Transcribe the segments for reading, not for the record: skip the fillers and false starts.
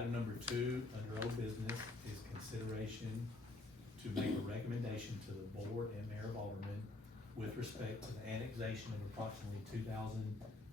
Item number 2, under old business, is consideration to make a recommendation to the board and mayor of Alderman with respect to the annexation of approximately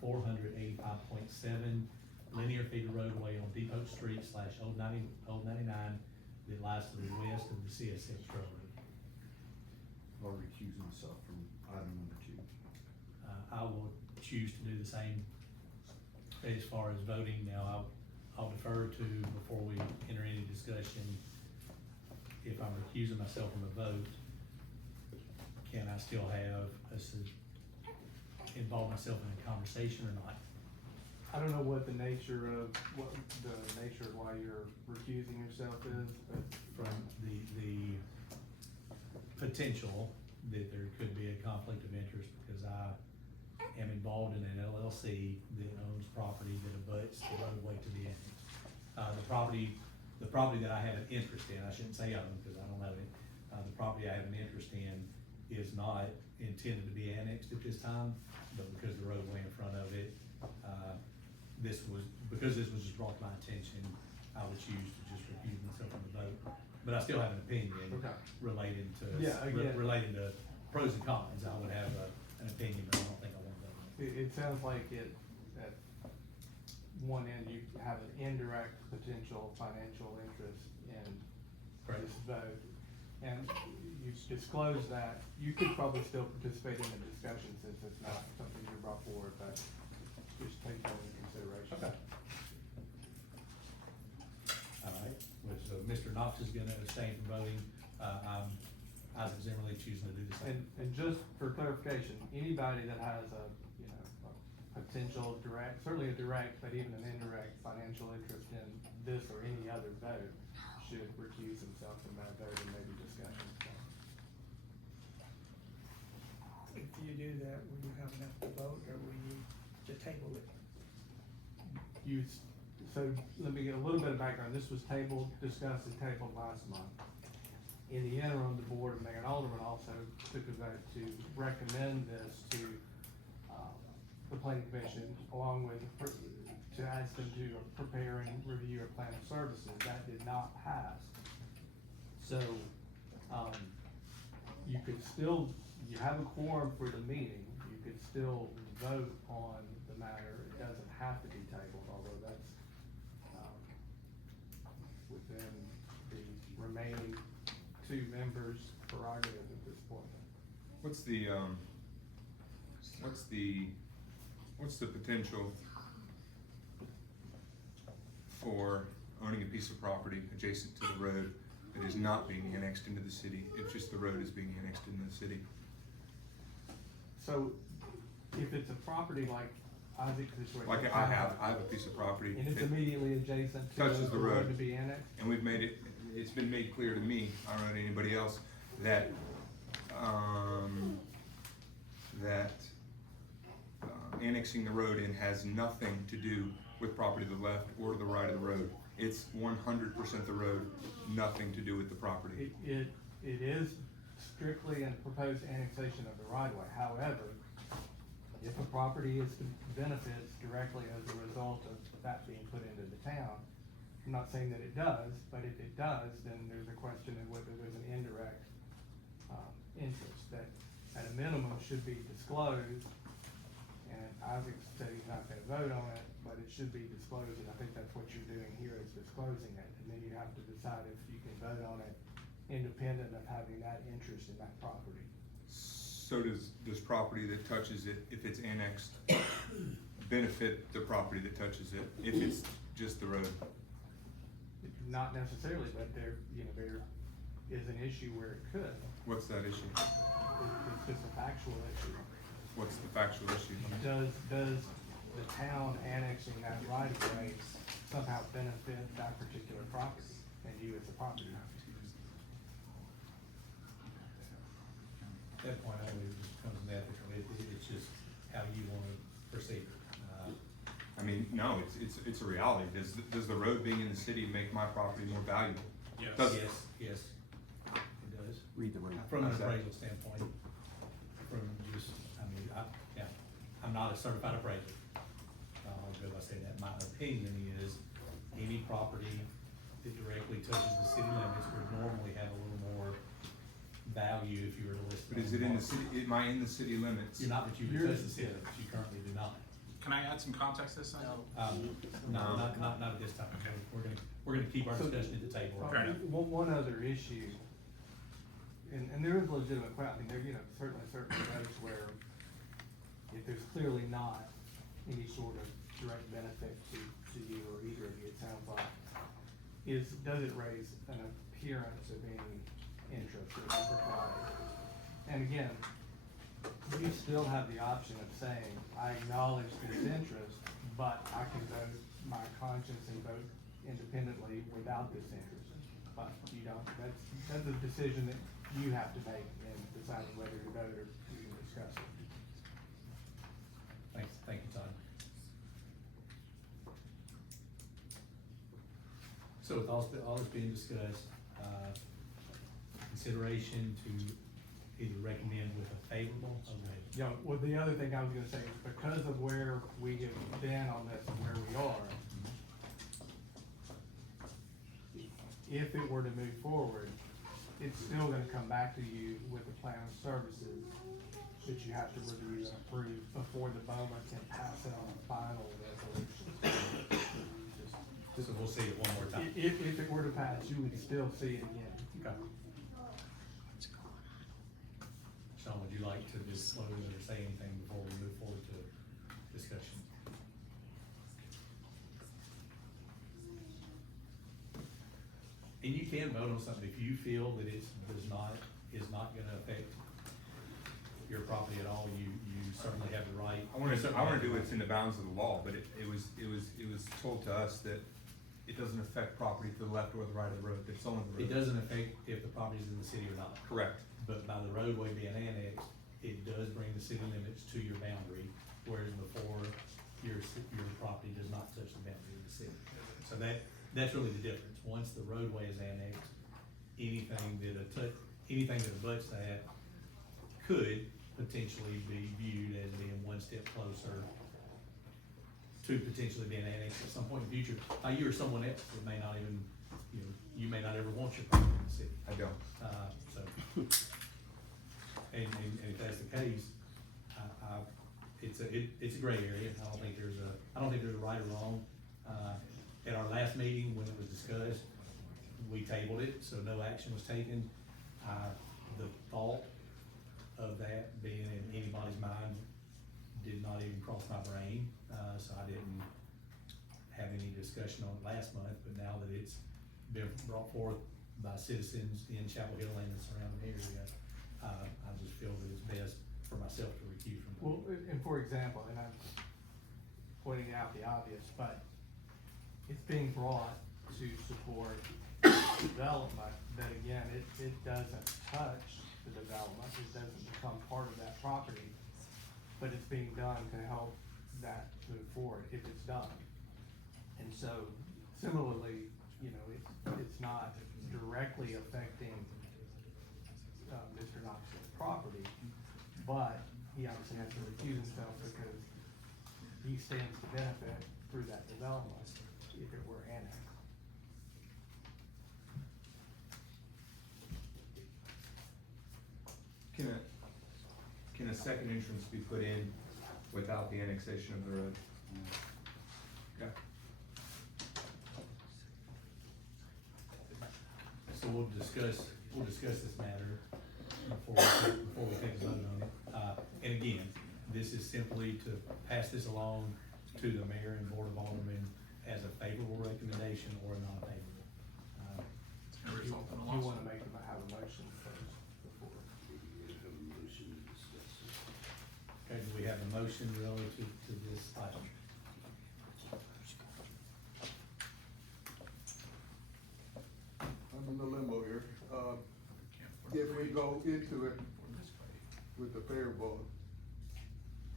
2,485.7 linear feet of roadway on Depot Street / Old 99 that lies to the west of the CS6 road. I'll recuse myself from item number 2. I will choose to do the same as far as voting. Now, I'll defer to, before we enter any discussion, if I'm recusing myself from a vote, can I still involve myself in a conversation or not? I don't know what the nature of why you're recusing yourself is, but From the potential that there could be a conflict of interest because I am involved in an LLC that owns property that abuts the roadway to the annex. The property that I have an interest in, I shouldn't say own because I don't know it, the property I have an interest in is not intended to be annexed at this time, but because the roadway in front of it, because this was just brought to my attention, I would choose to just recuse myself from the vote. But I still have an opinion Okay. relating to, Yeah, again. relating to pros and cons. I would have an opinion, but I don't think I want to vote. it sounds like at one end, you have an indirect potential financial interest in Correct. this vote. And you disclose that, you could probably still participate in the discussion since it's not something you brought forward, but just take that into consideration. Okay. All right, so Mr. Knox is gonna abstain from voting. I'm Isaac Zimmerly choosing to do the same. And just for clarification, anybody that has a potential direct, certainly a direct, but even an indirect financial interest in this or any other vote should recuse himself from that vote and maybe discussion. If you do that, will you have enough to vote, or will you to table it? So let me get a little bit of background. This was discussed and tabled last month. In the interim, the board of mayor and alderman also took a vote to recommend this to the planning commission, along with, to ask them to prepare and review a plan of services. That did not pass. So, you could still, you have a quorum for the meeting, you could still vote on the matter. It doesn't have to be tabled, although that's, within the remaining 2 members' prerogative at this point. What's the potential for owning a piece of property adjacent to the road that is not being annexed into the city? It's just the road is being annexed into the city. So, if it's a property like Isaac's situation. Like I have a piece of property. And it's that immediately adjacent to touches the road to be annexed? And we've it's been made clear to me, I don't know to anybody else, that, annexing the road in has nothing to do with property to the left or to the right of the road. It's 100% the road, nothing to do with the property. It is strictly a proposed annexation of the right of way. However, if a property benefits directly as a result of that being put into the town, I'm not saying that it does, but if it does, then there's a question of whether there's an indirect interest that at a minimum should be disclosed. And Isaac said he's not gonna vote on it, but it should be disclosed, and I think that's what you're doing here is disclosing it. And then you have to decide if you can vote on it independent of having that interest in that property. So does property that touches it, if it's annexed, benefit the property that touches it, if it's just the road? Not necessarily, but there is an issue where it could. What's that issue? It's just a factual issue. What's the factual issue? Does the town annexing that right of way somehow benefit that particular property and you as a property owner? At that point, I believe it just becomes an ethical, it's just how you wanna proceed. I mean, no, it's a reality. Does the road being in the city make my property more valuable? Yes. Does- Yes, it does. Read the room. From an How's that? appraisal standpoint, I'm not a certified appraiser. I'll go by saying that. My opinion is any any property that directly touches the city limits would normally have a little more value if you were to list it. But is it in the city, am I in the city limits? You're not, but you would You're- touch the city limits, you currently do not. Can I add some context to this? then? Not at this time. Okay. We're gonna keep our So- discussion at the table. Fair enough. One other issue, and there is legitimate, I mean, there, you know, certainly certain roads where if there's clearly not any sort of direct benefit to you or either of you, it sounds like, does it raise an appearance of any interest or impropriety? And again, you still have the option of saying, I acknowledge this interest, but I can vote my conscience and vote independently without this interest. But you don't, that's a decision that you have to make in deciding whether to vote or you can discuss it. Thank you, Todd. So with all this being discussed, consideration to either recommend with a favorable or negative. You know, well, the other thing I was gonna say is because of where we have been on this and where we are, if it were to move forward, it's still gonna come back to you with a plan of services that you have to review and approve before the BOMA can pass it on a final resolution. So we'll see it one more time. If it were to pass, you would still see it again. Okay. Sean, would you like to disclose or say anything before we move forward to discussion? And you can vote on something if you feel that is not gonna affect your property at all, you certainly have the right. I wanna do what's in the bounds of the law, but it was told to us that it doesn't affect property to the left or the right of the road, it's only the road. It doesn't affect if the property's in the city or not. Correct. But by the roadway being annexed, it does bring the city limits to your boundary, whereas before, your property does not touch the boundary of the city. So that's really the difference. Once the roadway is annexed, anything that abuts that could potentially be viewed as being one step closer to potentially being annexed at some point in the future, by you or someone else that may not even, you may not ever want your property in the city. I don't. So, and if that's the case, it's a gray area. I don't think there's a right or wrong. At our last meeting, when it was discussed, we tabled it, so no action was taken. The thought of that being in anybody's mind did not even cross my brain, so I didn't have any discussion on it last month, but now that it's been brought forth by citizens in Chapel Hill and the surrounding area, I just feel that it's best for myself to recuse from. Well, and for example, and I'm pointing out the obvious, but it's being brought to support development, that again, it doesn't touch the development, it doesn't become part of that property, but it's being done to help that move forward if it's done. And so similarly, it's not directly affecting, Mr. Knox's property, but he obviously has to recuse himself because he stands to benefit through that development if it were annexed. Can a second entrance be put in without the annexation of the road? Okay. So we'll discuss this matter before we take a vote on it. And again, this is simply to pass this along to the mayor and board of aldermen as a favorable recommendation or a non-favorable. You wanna have a motion first before. Okay, do we have a motion relative to this item? I'm in the limbo here. If we go into it with the favorable,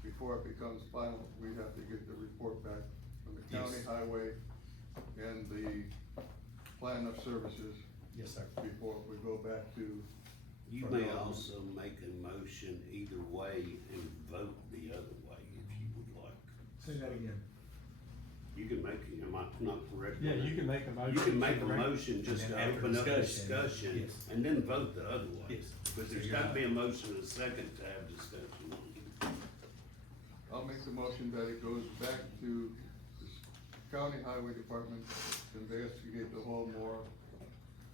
before it becomes final, we have to get the report back from the county Yes. highway and the plan of services Yes, sir. before we go back to. You may also make a motion either way and vote the other way if you would like. Say that again. You can make, am I not correct? Yeah, you can make a motion. You can make a to direct- motion just And to then after open up discussion, discussion yes. and then vote the other way. Yes. But So there's you're gotta not- be a motion and a second to have discussion on it. I'll make the motion that it goes back to the county highway department to investigate the whole more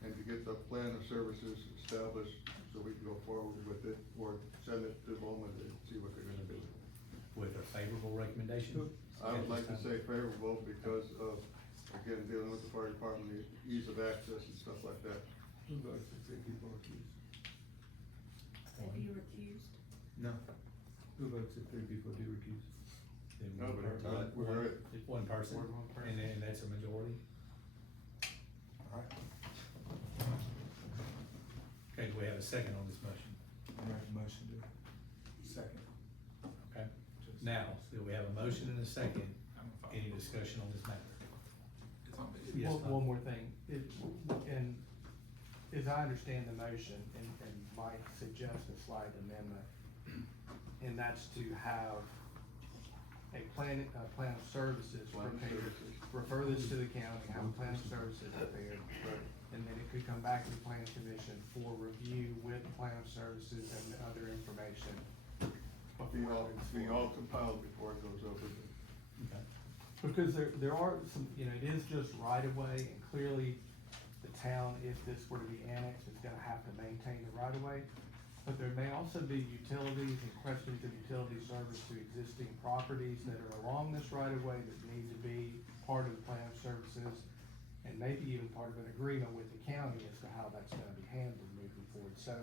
and to get the plan of services established so we can go forward with it, or send it to Loma to see what they're gonna do. With a favorable recommendation? I would like to say favorable because of, again, dealing with the fire department, the ease of access and stuff like that. Who votes if three people recuse? Have you recused? No. Who votes if three people do recuse? Then No, one but per- we're- one- we're- It's one person, One person. and then that's a majority. Alright. Okay, do we have a second on this motion? I make a motion to second. Okay, now, so we have a motion and a second. I'm fine. Any discussion on this matter? It's on video. Yes, One, Tom. one more thing, and as I understand the motion, and might suggest a slight amendment, and that's to have a plan of services Plan of prepared. services. Refer this to the county, have a plan of services prepared, and then it could come back to the planning commission for review with the plan of services and other information. Be all compiled before it goes over to. Okay. Because there are some, you know, it is just right of way, and clearly the town, if this were to be annexed, is gonna have to maintain the right of way. But there may also be utilities and questions of utility service to existing properties that are along this right of way that need to be part of the plan of services, and maybe even part of an agreement with the county as to how that's gonna be handled moving forward. So,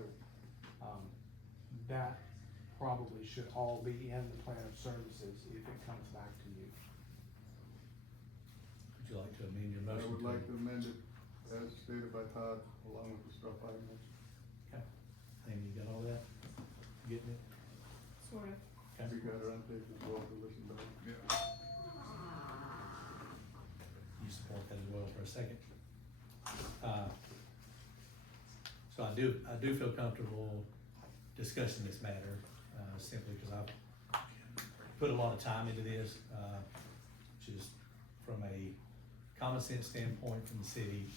that probably should all be in the plan of services if it comes back to you. Would you like to amend your motion? I would like to amend it as stated by Todd, along with the stuff I mentioned. Okay, Amy, you got all that? Getting it? Sort of. Okay. We got it on tape as well to listen to it. Yeah. You support that as well for a second? So I do feel comfortable discussing this matter, simply because I've put a lot of time into this, just from a common sense standpoint from the city.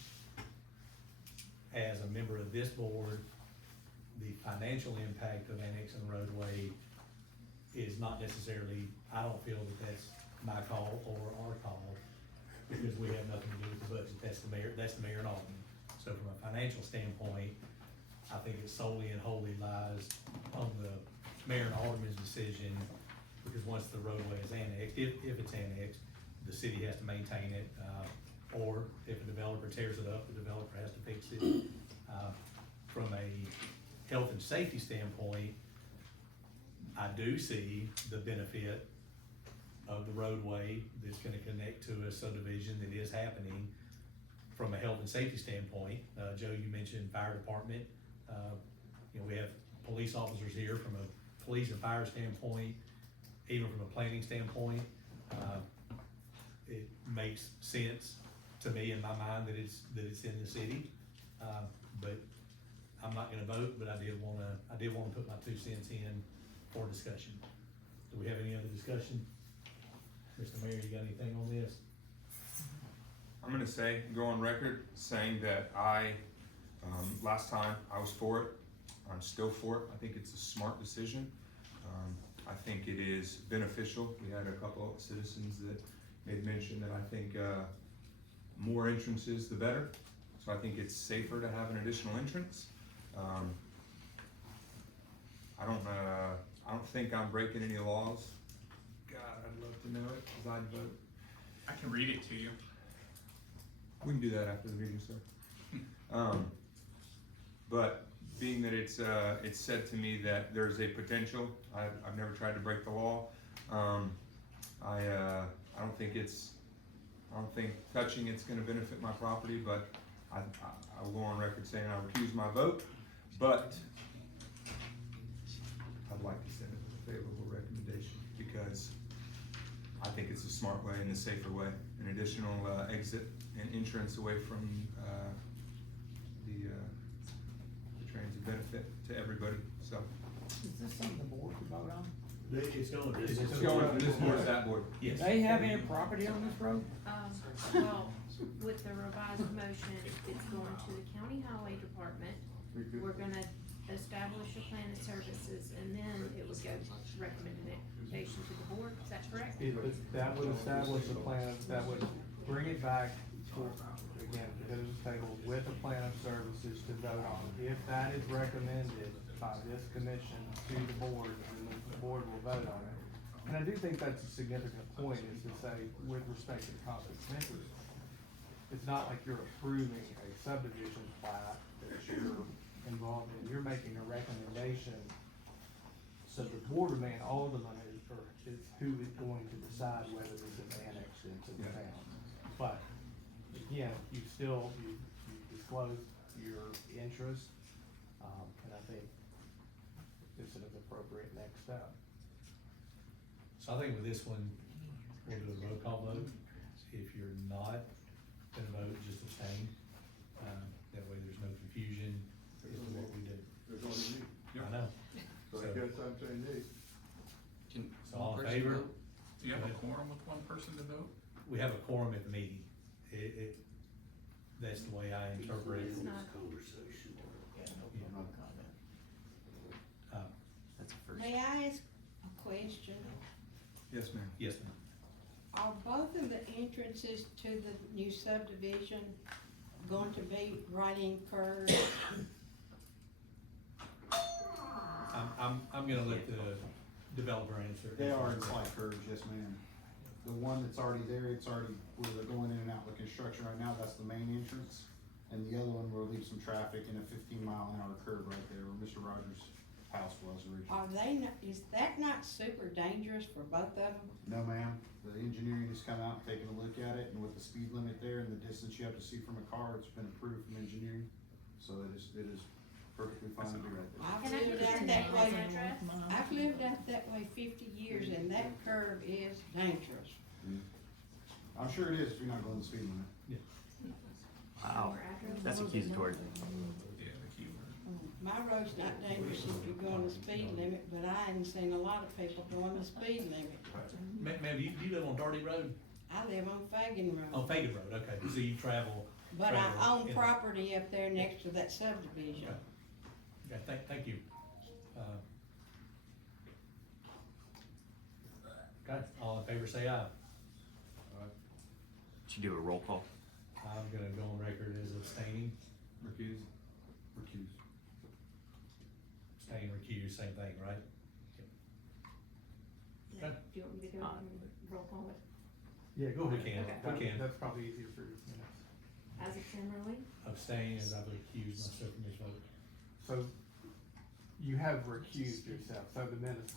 As a member of this board, the financial impact of annexing the roadway is not necessarily, I don't feel that that's my call or our call, because we have nothing to do with the budget, that's the mayor and alderman. So from a financial standpoint, I think it solely and wholly lies on the mayor and alderman's decision, because once the roadway is annexed, if it's annexed, the city has to maintain it, or if a developer tears it up, the developer has to fix it. From a health and safety standpoint, I do see the benefit of the roadway that's gonna connect to a subdivision that is happening from a health and safety standpoint. Joe, you mentioned fire department, you know, we have police officers here from a police and fire standpoint, even from a planning standpoint. It makes sense to me in my mind that it's in the city, but I'm not gonna vote, but I did wanna put my 2 cents in for discussion. Do we have any other discussion? Mr. Mayor, you got anything on this? I'm gonna go on record saying that last time I was for it, I'm still for it. I think it's a smart decision. I think it is beneficial. We had a couple of citizens that made mention that I think, more entrances, the better. So I think it's safer to have an additional entrance. I don't think I'm breaking any laws. God, I'd love to know it, cause I'd vote. I can read it to you. We can do that after the meeting, sir. But being that it's said to me that there's a potential, I've never tried to break the law. I don't think touching it's gonna benefit my property, but I will go on record saying I recuse my vote, but I'd like to send it with a favorable recommendation, because I think it's a smart way and a safer way, an additional exit and entrance away from the transit benefit to everybody, so. Is this something the board could vote on? It's going, It's it's Going going, from this board to that board. yes. They have any property on this road? Well, with the revised motion, it's going to the county highway department. We're gonna establish a plan of services, and then it would go recommendation to the board, is that correct? That would establish a plan, that would bring it back for, again, to the table with a plan of services to vote on. If that is recommended by this commission to the board, then the board will vote on it. And I do think that's a significant point, is to say, with respect to conflict of interest, it's not like you're approving a subdivision plat that you're involved in, you're making a recommendation. So the board of man alderman is who is going to decide whether this is annexed into the Yeah. town. But, again, you disclose your interest, and I think this is an appropriate next step. So I think with this one, we'll do a roll call vote. If you're not gonna vote, just abstain. That way there's no confusion as to what we do. There's only me, I know. so I guess I'm saying nay. Can So all one in person favor? vote? Do you have a Go ahead. quorum with one person to vote? We have a quorum at the meeting. That's the way I interpret it. It's not- conversation. May I ask a question? Yes, ma'am. Yes, ma'am. Are both of the entrances to the new subdivision going to be right-in curves? I'm gonna let the developer answer. They are in slight curves, yes ma'am. The one that's already there, it's already, where they're going in and out with construction right now, that's the main entrance. And the other one will leave some traffic in a 15-mile-an-hour curve right there where Mr. Rogers' house was originally. Are they not, is that not super dangerous for both of them? No, ma'am. The engineering has come out and taken a look at it, and with the speed limit there and the distance you have to see from a car, it's been approved from engineering. So it is perfectly fine to be right there. I've Can I lived get out your that name way, and address? I've lived out that way 50 years, and that curve is dangerous. I'm sure it is if you're not going the speed limit. Wow. Address? That's accusatory. Yeah, the keyword. My road's not dangerous if you're going the speed limit, but I haven't seen a lot of people going the speed limit. Ma'am, you live on Darty Road? I live on Fagan On Road, Fagan Road, okay, so you travel. but I travel own in- property up there next to that subdivision. Okay, thank you. Okay, all in favor say aye. Should you do a roll call? I'm gonna go on record as abstaining, Recuse? Recuse. abstain, recuse, same thing, right? Do you want me to go and roll call it? Yeah, go We ahead. can, we can. That's probably easier for your minutes. Isaac Timberley? Abstain as I've recused myself from this vote. So, you have recused yourself, so the minutes